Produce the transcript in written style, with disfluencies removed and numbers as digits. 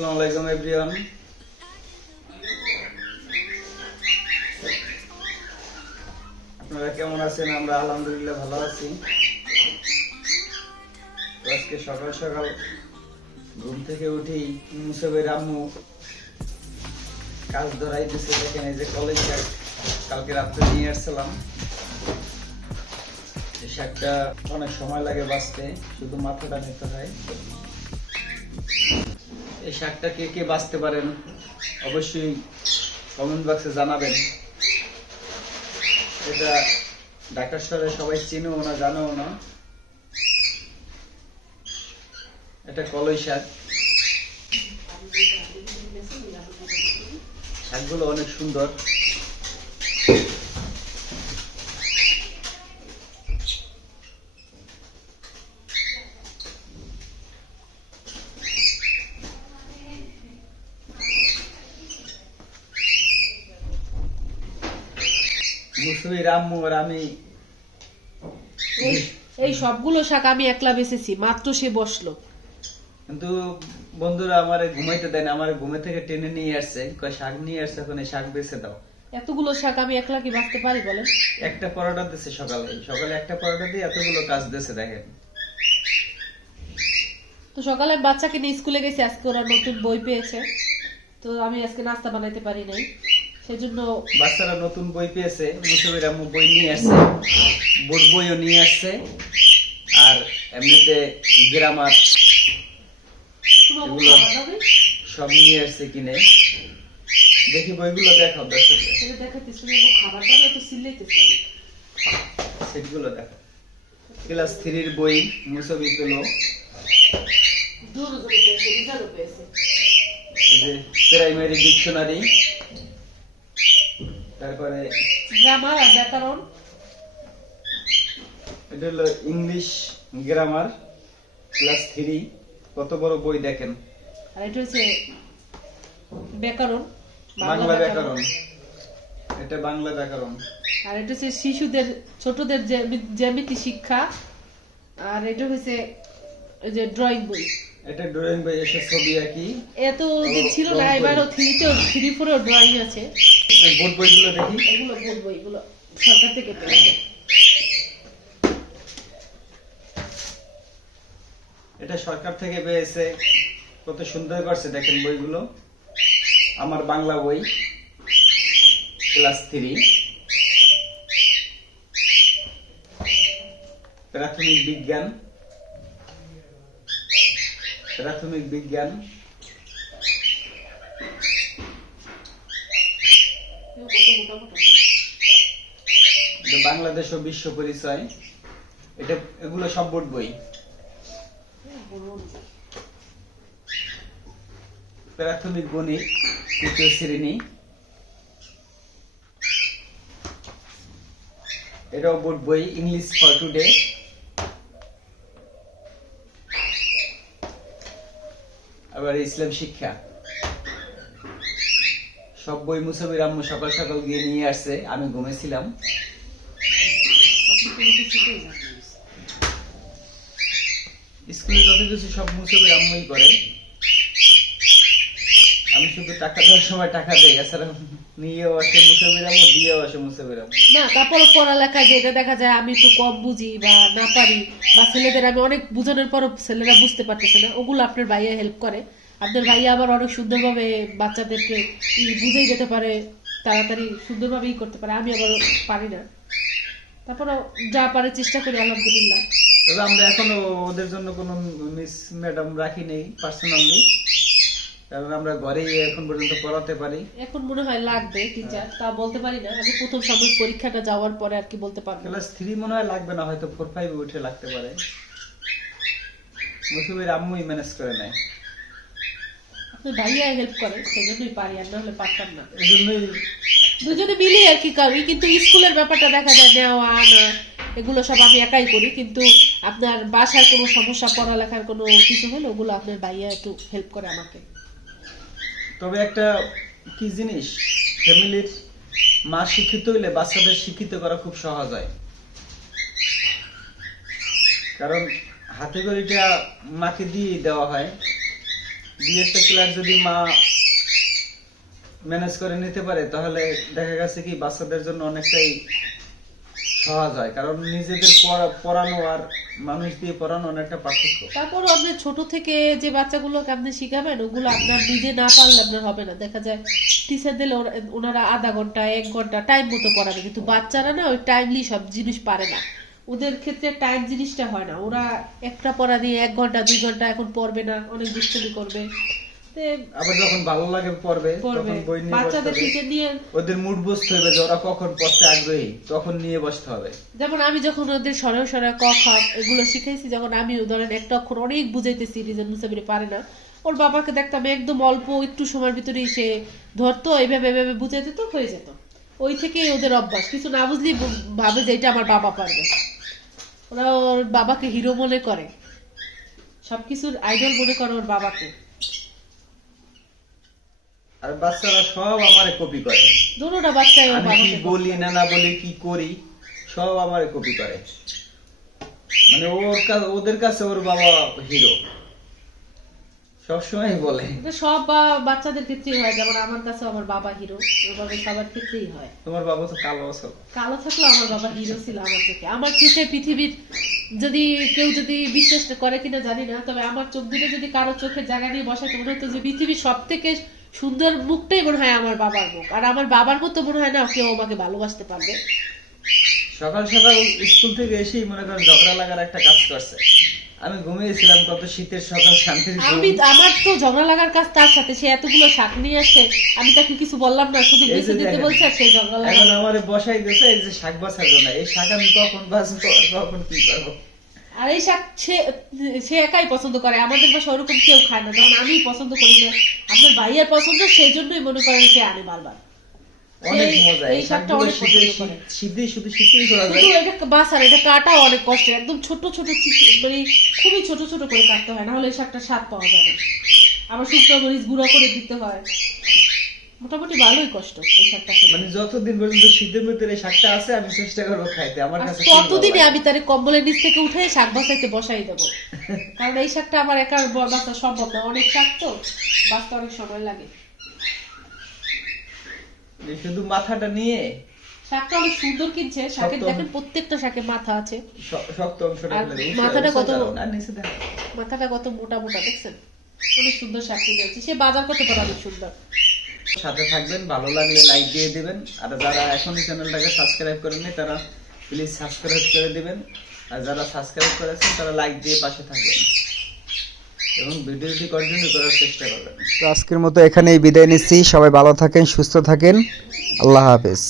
আসসালামু আলাইকুম এভরিওয়ান। আপনারা কেমন আছেন? আমরা আলহামদুলিল্লাহ ভালো আছি। তো আজকে সকাল সকাল ঘুম থেকে উঠেই মুসাবের আম্মু কাজ ধরাই দিচ্ছে। দেখেন এই যে কলেজ শাক কালকে রাত্রে নিয়ে আসছিলাম। এই শাকটা অনেক সময় লাগে বাছতে, শুধু মাথাটা নিতে হয়। এই শাকটা কে কে বাছতে পারেন অবশ্যই কমেন্ট বক্সে জানাবেন। এটা ঢাকার শহরে সবাই চিনেও না, জানেও না। এটা কলই শাক। শাকগুলো অনেক সুন্দর। মুসুবির আম্মু আর আমি এই সবগুলো শাক আমি একলা বেচেছি, মাত্র সে বসলো। কিন্তু বন্ধুরা আমারে ঘুমাইতে দেন, আমার ঘুমে থেকে টেনে নিয়ে আসছে, কয় শাক নিয়ে আসছে, এখন এই শাক বেছে দাও। এতগুলো শাক আমি একলা কি বাঁচতে পারি বলেন? একটা পরোটা দিচ্ছে সকালে, সকালে একটা পরোটা দিয়ে এতগুলো কাজ দিচ্ছে দেখেন। তো সকালে বাচ্চাকে নিয়ে স্কুলে গেছি, আজকে ওরা নতুন বই পেয়েছে, তো আমি আজকে নাস্তা বানাইতে পারি নাই, সেজন্য। বাচ্চারা নতুন বই পেয়েছে, মুসুবির আম্মু বই নিয়ে আসছে, বোর্ড বইও নিয়ে আসছে, আর এমনিতে গ্রামার এগুলো সব নিয়ে আসছে কিনে। দেখি বইগুলো দেখাও দর্শকদের, সেটগুলো দেখো। ক্লাস 3-র বই মুসবি পেল, এই যে প্রাইমারি ডিকশনারি, তারপরে গ্রামার আর ব্যাকরণ, এটা হলো ইংলিশ গ্রামার ক্লাস 3। কত বড় বই দেখেন। আর এটা হচ্ছে ব্যাকরণ, বাংলা ব্যাকরণ। এটা বাংলা ব্যাকরণ। আর এটা হচ্ছে শিশুদের, ছোটদের জ্যামিতি শিক্ষা। আর এটা হচ্ছে এই যে ড্রয়িং বই। এটা ড্রয়িং বই, এসে ছবি আঁকি। এত দিন ছিল না, এবারও 3-4 ড্রয়িং আছে। বোর্ড বইগুলো দেখি। এগুলো বোর্ড বই, এগুলো সরকার থেকে পেয়েছে। এটা সরকার থেকে পেয়েছে, কত সুন্দর করছে দেখেন বইগুলো। আমার বাংলা বই ক্লাস 3, প্রাথমিক বিজ্ঞান, প্রাথমিক বিজ্ঞান। বাংলাদেশ ও বিশ্ব পরিচয়। এটা এগুলো সব বোর্ড বই। প্রাথমিক গণিত 3য় শ্রেণী, এটাও বোর্ড বই। ইংলিশ ফর টুডে, আবার ইসলাম শিক্ষা। সব বই মুসাবির আম্মু সকাল সকাল গিয়ে নিয়ে আসছে, আমি ঘুমেছিলাম। স্কুলে যত কিছু সব মুসাবির আম্মুই করে, আমি শুধু টাকা দেওয়ার সময় টাকা দেই, এছাড়া নিয়েও আসে মুসাবির আম্মু, দিয়েও আসে মুসাবির আম্মু। না, তারপর পড়ালেখা যেটা দেখা যায় আমি একটু কম বুঝি বা না পারি, বা ছেলেদের আমি অনেক বুঝানোর পরও ছেলেরা বুঝতে পারতেছে না, ওগুলো আপনার ভাইয়া হেল্প করে। আপনার ভাইয়া আবার অনেক সুন্দরভাবে বাচ্চাদেরকে বুঝেই যেতে পারে, তাড়াতাড়ি সুন্দরভাবে করতে পারে, আমি আবার পারি না। তারপরে যা পারে চেষ্টা করি, আলহামদুলিল্লাহ। তবে আমরা এখনো ওদের জন্য কোনো মিস ম্যাডাম রাখি নেই পার্সোনালি, কারণ আমরা ঘরেই এখন পর্যন্ত পড়াতে পারি। এখন মনে হয় লাগবে টিচার, তা বলতে পারি না, আমি প্রথম সাময়িক পরীক্ষাটা যাওয়ার পরে আর কি বলতে পারবো। ক্লাস 3 মনে হয় লাগবে না, হয়তো 4-5 উঠে লাগতে পারে। মুসুবির আম্মুই ম্যানেজ করে নেয়, আপনার ভাইয়া হেল্প করে, সেজন্যই পারি, আর না হলে পারতাম না। এজন্যই দুজনে মিলে আর কি করি, কিন্তু স্কুলের ব্যাপারটা দেখা যায় নেওয়া আনা এগুলো সব আমি একাই করি, কিন্তু আপনার বাসার কোনো সমস্যা, পড়ালেখার কোনো কিছু হলে ওগুলো আপনার ভাইয়া একটু হেল্প করে আমাকে। তবে একটা কি জিনিস, ফ্যামিলির মা শিক্ষিত হইলে বাচ্চাদের শিক্ষিত করা খুব সহজ হয়। কারণ হাতে গড়িটা মাকে দিয়ে দেওয়া হয়, 2-1টা ক্লাস যদি মা ম্যানেজ করে নিতে পারে তাহলে দেখা গেছে কি বাচ্চাদের জন্য অনেকটাই সহজ হয়, কারণ নিজেদের পড়ানো আর মানুষ দিয়ে পড়ানো অনেকটা পার্থক্য। তারপর আপনার ছোট থেকে যে বাচ্চাগুলোকে আপনি শিখাবেন ওগুলো আপনার নিজে না পারলে আপনার হবে না। দেখা যায় টিচার দিলে ওনারা আধা ঘন্টা 1 ঘন্টা টাইম মতো পড়াবে, কিন্তু বাচ্চারা না ওই টাইমলি সব জিনিস পারে না। ওদের ক্ষেত্রে টাইম জিনিসটা হয় না, ওরা একটা পড়া দিয়ে 1 ঘন্টা 2 ঘন্টা এখন পড়বে না, অনেক দুষ্টুমি করবে। আবার যখন ভালো লাগে পড়বে তখন বই নিয়ে বাচ্চাদের টিচার নিয়ে ওদের মুড বুঝতে হবে যে ওরা কখন পড়তে আগ্রহী, তখন নিয়ে বসতে হবে। যেমন আমি যখন ওদের সরল সরল ক খ এগুলো শিখাইছি, যখন আমি ধরেন একটা অক্ষর অনেক বুঝাইতেছি রিজন মুসাফির পারে না, ওর বাবাকে দেখতাম একদম অল্প একটু সময়ের ভিতরেই সে ধরতো, এইভাবে এভাবে বুঝাই দিত, হয়ে যেত। ওই থেকেই ওদের অভ্যাস, কিছু না বুঝলেই ভাবে যে এটা আমার বাবা পারবে। ওরা ওর বাবাকে হিরো মনে করে, সবকিছুর আইডল মনে করে ওর বাবাকে। আর বাচ্চারা সব আমারে কপি করে, দুটোটা বাচ্চাই ওর আমি কি বাবাকে বলি না বলি কি করি সব আমারে কপি করে। মানে ওদের কাছে ওর বাবা হিরো, সবসময় বলে। এটা সব বাচ্চাদের ক্ষেত্রেই হয়, যেমন আমার কাছে আমার বাবা হিরো, ওভাবে সবার ক্ষেত্রেই হয়। তোমার বাবা তো কালো ছিল। কালো থাকলেও আমার বাবা হিরো ছিল আমার চোখে। আমার চোখে পৃথিবীর যদি কেউ যদি বিশ্বাস করে কিনা জানি না, তবে আমার চোখ দুটো যদি কারো চোখের জায়গা নিয়ে বসাইতে মনে হতো যে পৃথিবীর সব থেকে সুন্দর মুখটাই মনে হয় আমার বাবার মুখ, আর আমার বাবার মতো মনে হয় না কেউ আমাকে ভালোবাসতে পারবে। সকাল সকাল স্কুল থেকে এসেই মনে করেন ঝগড়া লাগার একটা কাজ করছে। আমি ঘুমিয়েছিলাম, কত শীতের সকাল, শান্তির ঘুম। আমার তো ঝগড়া লাগার কাজ তার সাথে, সে এতগুলো শাক নিয়ে আসছে, আমি তাকে কিছু বললাম না, শুধু বেঁচে দিতে বলছে, আর সে ঝগড়া লাগা। এখন আমারে বসাই দিয়েছে এই যে শাক বাছার জন্য। এই শাক আমি কখন বাছবো আর কখন কি করবো? আর এই শাক সে একাই পছন্দ করে, আমাদের বাসায় ওরকম কেউ খায় না, যেমন আমি পছন্দ করি না, আপনার ভাইয়ের পছন্দ, সেই জন্যই মনে করেন সে আনে বারবার। অনেক মজা এই শাকটা অনেক পছন্দ করে। শুধু শীতেই করা যায়। শুধু এটা বাসার, এটা কাটা অনেক কষ্ট, একদম ছোট ছোট মানে খুবই ছোট ছোট করে কাটতে হয়, না হলে এই শাকটা স্বাদ পাওয়া যায় না। আবার শুকনো মরিচ গুঁড়ো করে দিতে হয়, মোটামুটি ভালোই কষ্ট এই শাকটা খেতে। মানে যতদিন পর্যন্ত শীতের ভিতরে শাকটা আছে আমি চেষ্টা করবো খাইতে। আমার কাছে ততদিনে আমি তার কম্বলের নিচ থেকে উঠে শাক বাছাইতে বসাই দেবো, কারণ এই শাকটা আমার একার বাছা সম্ভব না, অনেক শাক তো বাছতে অনেক সময় লাগে। শুধু মাথাটা নিয়ে শাকটা অনেক সুন্দর কিনছে, শাকের দেখেন প্রত্যেকটা শাকে মাথা আছে, শক্ত অংশটা মাথাটা কত আর নিচে দেখো মাথাটা কত মোটা মোটা, দেখছেন? অনেক সুন্দর শাক কিনে আছে, সে বাজার করতে পারে অনেক সুন্দর। সাথে থাকবেন, ভালো লাগলে লাইক দিয়ে দিবেন, আর যারা এখনই চ্যানেলটাকে সাবস্ক্রাইব করেননি তারা প্লিজ সাবস্ক্রাইব করে দিবেন, আর যারা সাবস্ক্রাইব করেছেন তারা লাইক দিয়ে পাশে থাকবেন এবং ভিডিওটি কন্টিনিউ করার চেষ্টা করবেন। তো আজকের মতো এখানেই বিদায় নিচ্ছি। সবাই ভালো থাকেন, সুস্থ থাকেন, আল্লাহ হাফেজ।